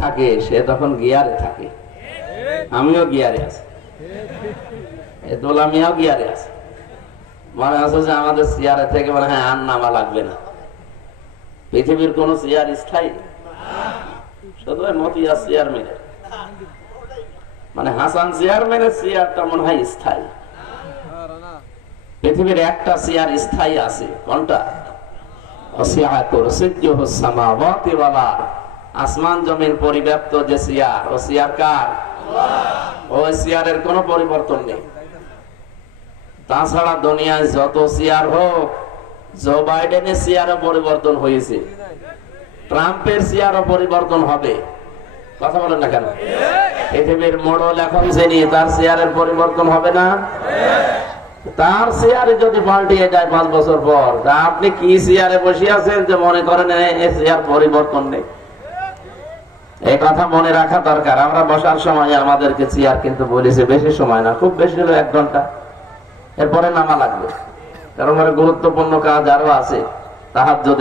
থাকে সে তখন গিয়ারে থাকে। আমিও গিয়ারে আছি, দোলা মিয়াও গিয়ারে আছে। মনে আছে যে আমাদের চেয়ারে থেকে মনে হয় আর নামা লাগবে না। পৃথিবীর কোন চেয়ার স্থায়ী, শুধু মতিয়া চেয়ারম্যানের, মানে হাসান চেয়ারম্যানের চেয়ারটা মনে হয় স্থায়ী। পৃথিবীর একটা চেয়ার স্থায়ী আছে, কোনটা? আসমান জমিন পরিব্যাপ্ত যে চেয়ার, ও চেয়ার কার? ওই চেয়ারের কোনো পরিবর্তন নেই। তাছাড়া দুনিয়ায় যত চেয়ার হোক, জো বাইডেনের চেয়ারও পরিবর্তন হয়েছে, ট্রাম্পের চেয়ারও পরিবর্তন হবে। কথা বলেন না কেন? পৃথিবীর মোড়ল এখন যিনি, তার চেয়ারের পরিবর্তন হবে না? তার চেয়ারে যদি পাল্টিয়ে যায় 5 বছর পর, তা আপনি কি চেয়ারে বসে আছেন যে মনে করেন এই চেয়ার পরিবর্তন নেই? এই কথা মনে রাখা দরকার। আমরা বসার সময় আমাদেরকে চেয়ার কিন্তু বলেছে বেশি সময় না, খুব বেশি হলো 1 ঘন্টা, এরপরে নামা লাগবে, কারণ গুরুত্বপূর্ণ কাজ আরো আছে। তাহাজ্জুদ